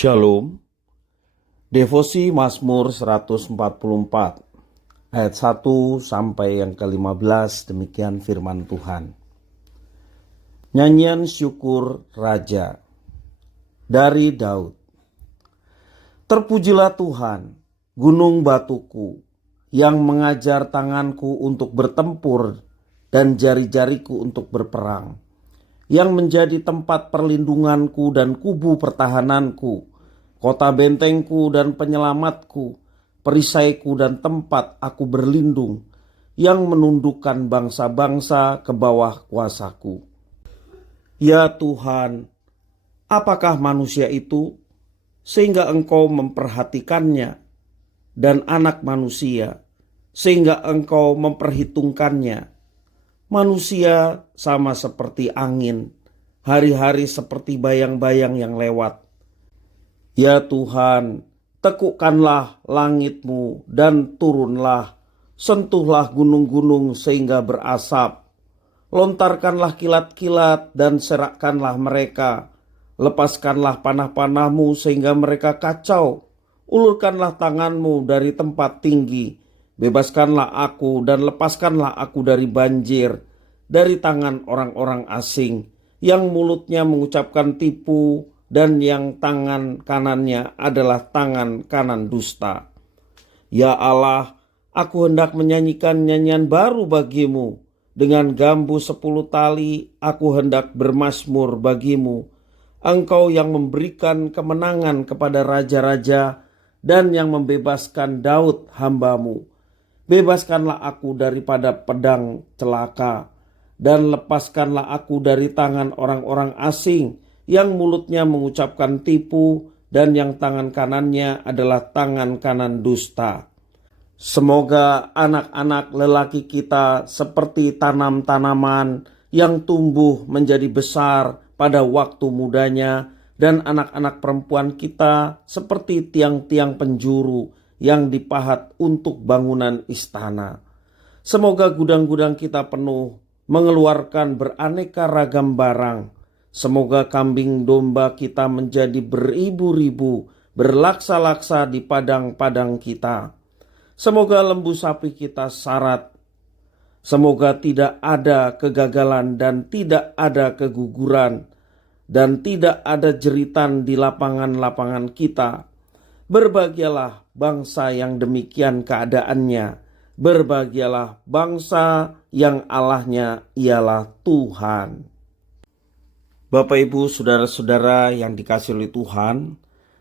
Shalom. Devosi Mazmur 144 ayat 1 sampai yang ke-15, demikian firman Tuhan. Nyanyian syukur Raja dari Daud. Terpujilah Tuhan, gunung batuku, yang mengajar tanganku untuk bertempur dan jari-jariku untuk berperang, yang menjadi tempat perlindunganku dan kubu pertahananku, kota bentengku dan penyelamatku, perisaiku dan tempat aku berlindung, yang menundukkan bangsa-bangsa ke bawah kuasaku. Ya Tuhan, apakah manusia itu, sehingga Engkau memperhatikannya, dan anak manusia, sehingga Engkau memperhitungkannya? Manusia sama seperti angin, hari-hari seperti bayang-bayang yang lewat. Ya Tuhan, tekukkanlah langitmu dan turunlah, sentuhlah gunung-gunung sehingga berasap. Lontarkanlah kilat-kilat dan serakkanlah mereka. Lepaskanlah panah-panahmu sehingga mereka kacau. Ulurkanlah tanganmu dari tempat tinggi. Bebaskanlah aku dan lepaskanlah aku dari banjir, dari tangan orang-orang asing, yang mulutnya mengucapkan tipu dan yang tangan kanannya adalah tangan kanan dusta. Ya Allah, aku hendak menyanyikan nyanyian baru bagimu. Dengan gambu 10 tali aku hendak bermazmur bagimu. Engkau yang memberikan kemenangan kepada raja-raja dan yang membebaskan Daud hambamu. Bebaskanlah aku daripada pedang celaka, dan lepaskanlah aku dari tangan orang-orang asing yang mulutnya mengucapkan tipu dan yang tangan kanannya adalah tangan kanan dusta. Semoga anak-anak lelaki kita seperti tanam-tanaman yang tumbuh menjadi besar pada waktu mudanya, dan anak-anak perempuan kita seperti tiang-tiang penjuru yang dipahat untuk bangunan istana. Semoga gudang-gudang kita penuh, mengeluarkan beraneka ragam barang. Semoga kambing domba kita menjadi beribu-ribu, berlaksa-laksa di padang-padang kita. Semoga lembu sapi kita syarat. Semoga tidak ada kegagalan dan tidak ada keguguran, dan tidak ada jeritan di lapangan-lapangan kita. Berbahagialah bangsa yang demikian keadaannya. Berbahagialah bangsa yang Allahnya ialah Tuhan. Bapak, Ibu, saudara-saudara yang dikasihi oleh Tuhan,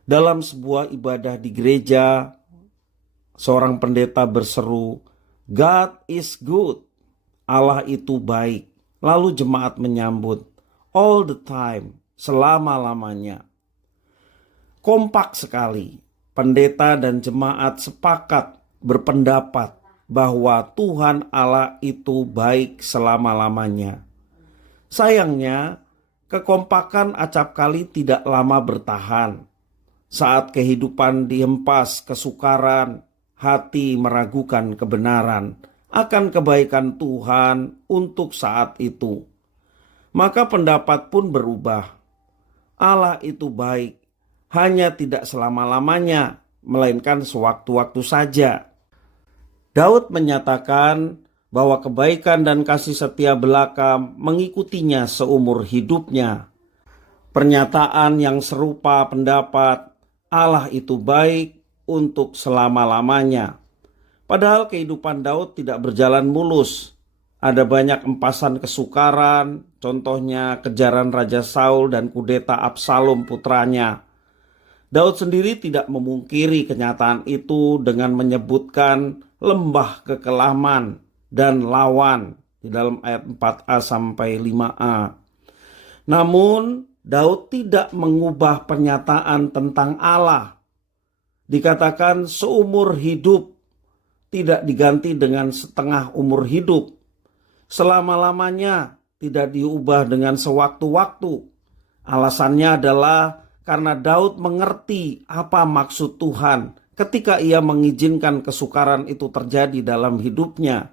dalam sebuah ibadah di gereja, seorang pendeta berseru, "God is good." Allah itu baik. Lalu jemaat menyambut, "All the time," selama-lamanya. Kompak sekali. Pendeta dan jemaat sepakat berpendapat bahwa Tuhan Allah itu baik selama-lamanya. Sayangnya, kekompakan acap kali tidak lama bertahan. Saat kehidupan dihempas kesukaran, hati meragukan kebenaran akan kebaikan Tuhan untuk saat itu. Maka pendapat pun berubah. Allah itu baik, hanya tidak selama-lamanya, melainkan sewaktu-waktu saja. Daud menyatakan bahwa kebaikan dan kasih setia belaka mengikutinya seumur hidupnya. Pernyataan yang serupa pendapat Allah itu baik untuk selama-lamanya. Padahal kehidupan Daud tidak berjalan mulus. Ada banyak empasan kesukaran, contohnya kejaran Raja Saul dan kudeta Absalom putranya. Daud sendiri tidak memungkiri kenyataan itu dengan menyebutkan lembah kekelaman dan lawan di dalam ayat 4a sampai 5a. Namun Daud tidak mengubah pernyataan tentang Allah. Dikatakan seumur hidup, tidak diganti dengan setengah umur hidup. Selama-lamanya tidak diubah dengan sewaktu-waktu. Alasannya adalah karena Daud mengerti apa maksud Tuhan ketika ia mengizinkan kesukaran itu terjadi dalam hidupnya.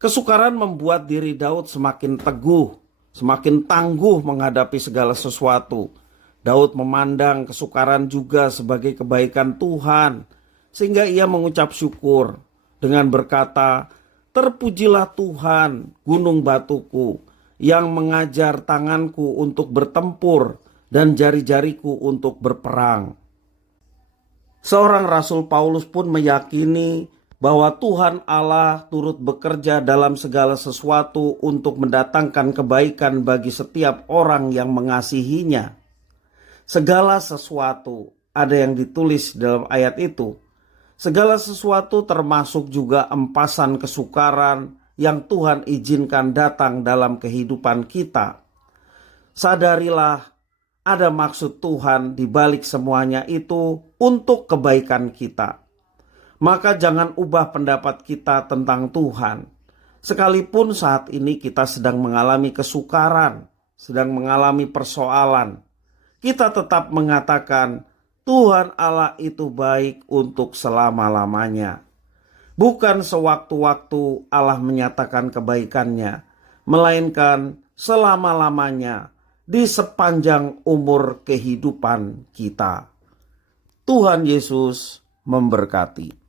Kesukaran membuat diri Daud semakin teguh, semakin tangguh menghadapi segala sesuatu. Daud memandang kesukaran juga sebagai kebaikan Tuhan, sehingga ia mengucap syukur dengan berkata, "Terpujilah Tuhan, gunung batuku, yang mengajar tanganku untuk bertempur dan jari-jariku untuk berperang." Seorang Rasul Paulus pun meyakini bahwa Tuhan Allah turut bekerja dalam segala sesuatu untuk mendatangkan kebaikan bagi setiap orang yang mengasihinya. Segala sesuatu, ada yang ditulis dalam ayat itu. Segala sesuatu termasuk juga empasan kesukaran yang Tuhan izinkan datang dalam kehidupan kita. Sadarilah, ada maksud Tuhan di balik semuanya itu untuk kebaikan kita. Maka jangan ubah pendapat kita tentang Tuhan. Sekalipun saat ini kita sedang mengalami kesukaran, sedang mengalami persoalan, kita tetap mengatakan Tuhan Allah itu baik untuk selama-lamanya. Bukan sewaktu-waktu Allah menyatakan kebaikannya, melainkan selama-lamanya di sepanjang umur kehidupan kita. Tuhan Yesus memberkati.